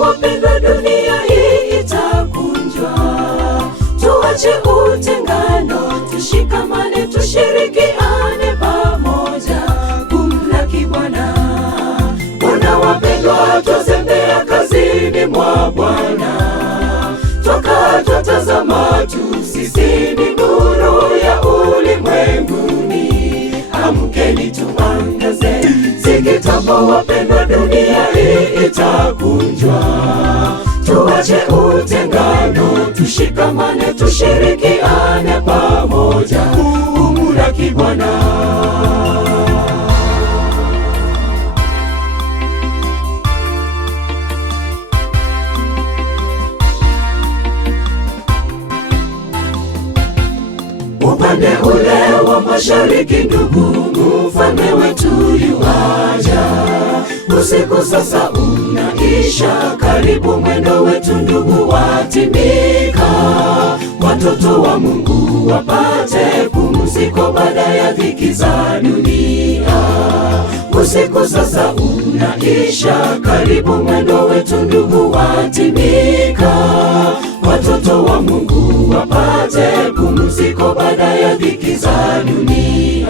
Wapendwa, dunia hii itakunjwa. Tuache utengano, tushikamane, tushirikiane pamoja kumlaki Bwana. Bwana wapendwa, twazembea kazini mwa Bwana, twatazama tu, sisi ni nuru ya ulimwenguni. Amkeni tuangaze, si kitambo wapendwa, dunia hii itakunjwa. Tuache utengano, tushikamane, tushirikiane pamoja kumlaki Bwana. Upande ule wa mashariki, ndugu, mfalme wetu yuaja. Usiku sasa unaisha, karibu mwendo wetu ndugu watimika. Watoto wa Mungu wapate pumziko baada ya dhiki za dunia. Usiku sasa unaisha, karibu mwendo wetu ndugu watimika. Watoto wa Mungu wapate pumziko baada ya dhiki za dunia.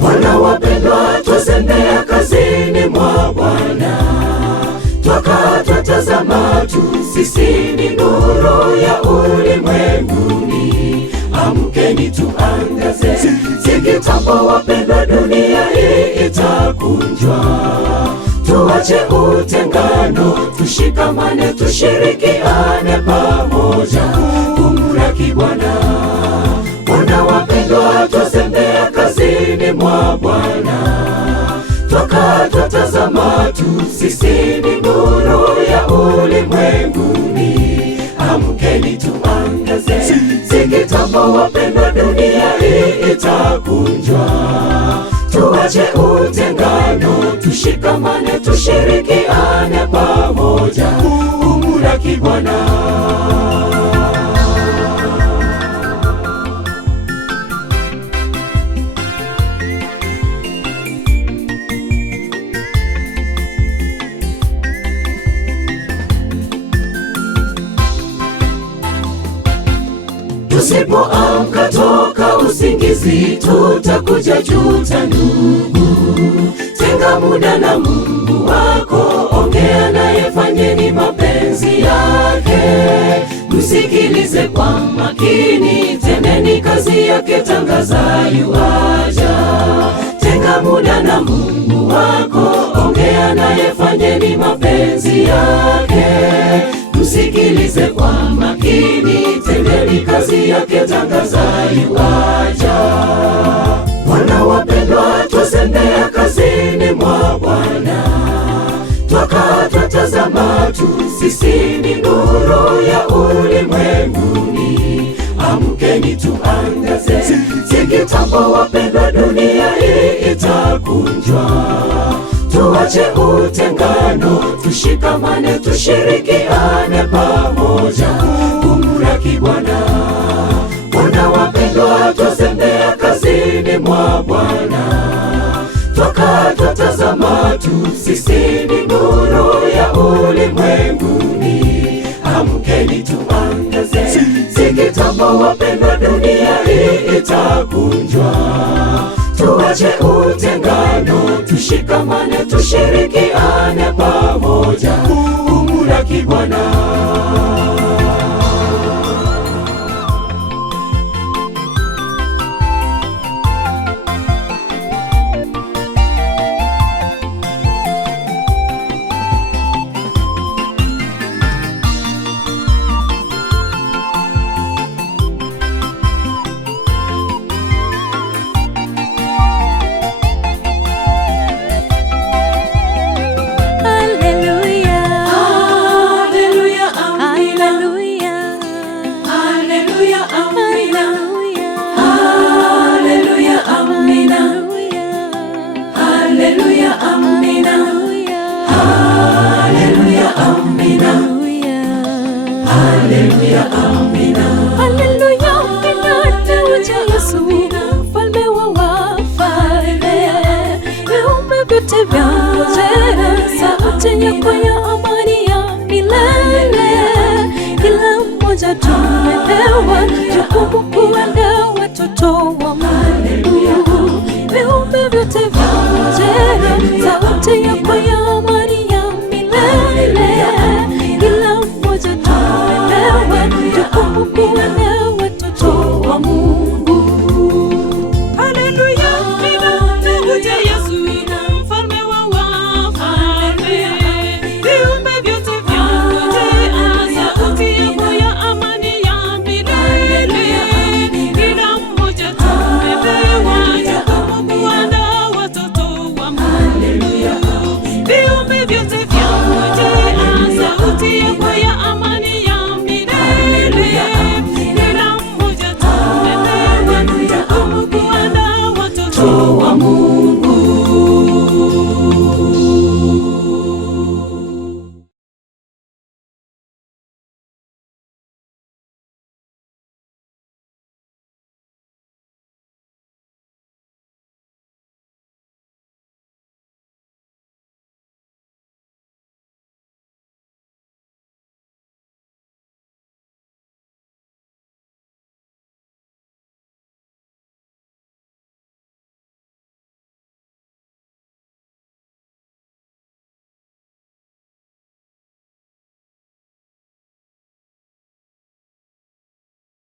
Bwana wapendwa, twazembea kazini mwa Bwana, twatazama tu, sisi ni nuru ya ulimwenguni. Amkeni tuangaze, si kitambo wapendwa, dunia hii itakunjwa. Tuache utengano, tushikamane, tushirikiane pamoja kumlaki Bwana. Bwana wapendwa, twazembea kazini mwa Bwana, twatazama tu, sisi ni nuru ya ulimwenguni. Amkeni tuangaze, si kitambo wapendwa, dunia hii itakunjwa. Tuache utengano, tushikamane, tushirikiane pamoja kumlaki Bwana. Tusipoamka toka usingizi, tutakuja juta ndugu. Tenga muda na Mungu wako, ongea naye, fanyeni mapenzi yake. Msikilize kwa makini, tendeni kazi yake, tangaza yuaja. Tenga muda na Mungu wako, ongea naye, fanyeni mapenzi yake. Msikilize kwa makini, tendeni kazi yake, tangaza yuaja. Bwana wapendwa, twazembea kazini mwa Bwana, twatazama tu, sisi ni nuru ya ulimwenguni. Amkeni tuangaze, si kitambo wapendwa, dunia hii itakunjwa. Tuache utengano, tushikamane, tushirikiane pamoja kumlaki Bwana. Bwana wapendwa, twazembea kazini mwa Bwana, twatazama tu, sisi ni nuru ya ulimwenguni. Amkeni tuangaze, si kitambo wapendwa, dunia hii itakunjwa. Tuache utengano, tushikamane, tushirikiane pamoja kumlaki Bwana. haleluya, amina. Haleluya, amina, uje Yesu, mfalme wa wafalme. Viumbe vyote vyangojea sauti yako ya amani ya milele. Kila mmoja tumepewa jukumu